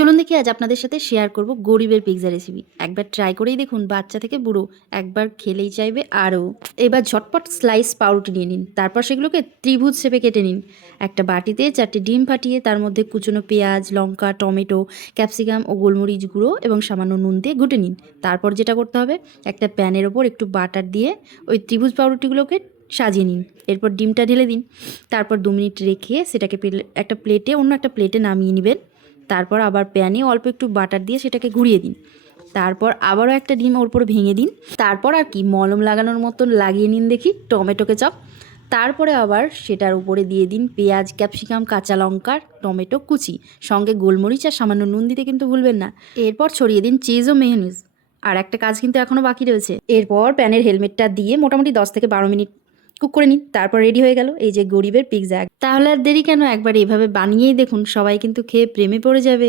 চলুন দেখি আজ আপনাদের সাথে শেয়ার করব গরিবের পিৎজা রেসিপি। একবার ট্রাই করেই দেখুন, বাচ্চা থেকে বুড়ো একবার খেলেই চাইবে আরও। এবার ঝটপট স্লাইস পাউরুটি নিয়ে নিন, তারপর সেগুলোকে ত্রিভুজ শেপে কেটে নিন। একটা বাটিতে 4টে ডিম ফাটিয়ে তার মধ্যে কুচনো পেঁয়াজ, লঙ্কা, টমেটো, ক্যাপসিকাম ও গোলমরিচ গুঁড়ো এবং সামান্য নুন দিয়ে ঘুটে নিন। তারপর যেটা করতে হবে, একটা প্যানের ওপর একটু বাটার দিয়ে ওই ত্রিভুজ পাউরুটিগুলোকে সাজিয়ে নিন। এরপর ডিমটা ঢেলে দিন। তারপর 2 মিনিট রেখে সেটাকে একটা প্লেটে অন্য একটা প্লেটে নামিয়ে নেবেন। তারপর আবার প্যানে অল্প একটু বাটার দিয়ে সেটাকে ঘুরিয়ে দিন। তারপর আবারও একটা ডিম ওর উপর ভেঙে দিন। তারপর আর কি মলম লাগানোর মতন লাগিয়ে নিন দেখি টমেটো কেচাপ। তারপরে আবার সেটার উপরে দিয়ে দিন পেঁয়াজ, ক্যাপসিকাম, কাঁচা লঙ্কা, টমেটো কুচি, সঙ্গে গোলমরিচ আর সামান্য নুন দিতে কিন্তু ভুলবেন না। এরপর ছড়িয়ে দিন চিজ ও মেয়োনিজ। আর একটা কাজ কিন্তু এখনও বাকি রয়েছে। এরপর প্যানের হেলমেটটা দিয়ে মোটামুটি 10 থেকে 12 মিনিট কুক করে নিন। তারপর রেডি হয়ে গেল এই যে গরিবের পিৎজা। তাহলে আর দেরি কেন, একবার এইভাবে বানিয়েই দেখুন, সবাই কিন্তু খেয়ে প্রেমে পড়ে যাবে।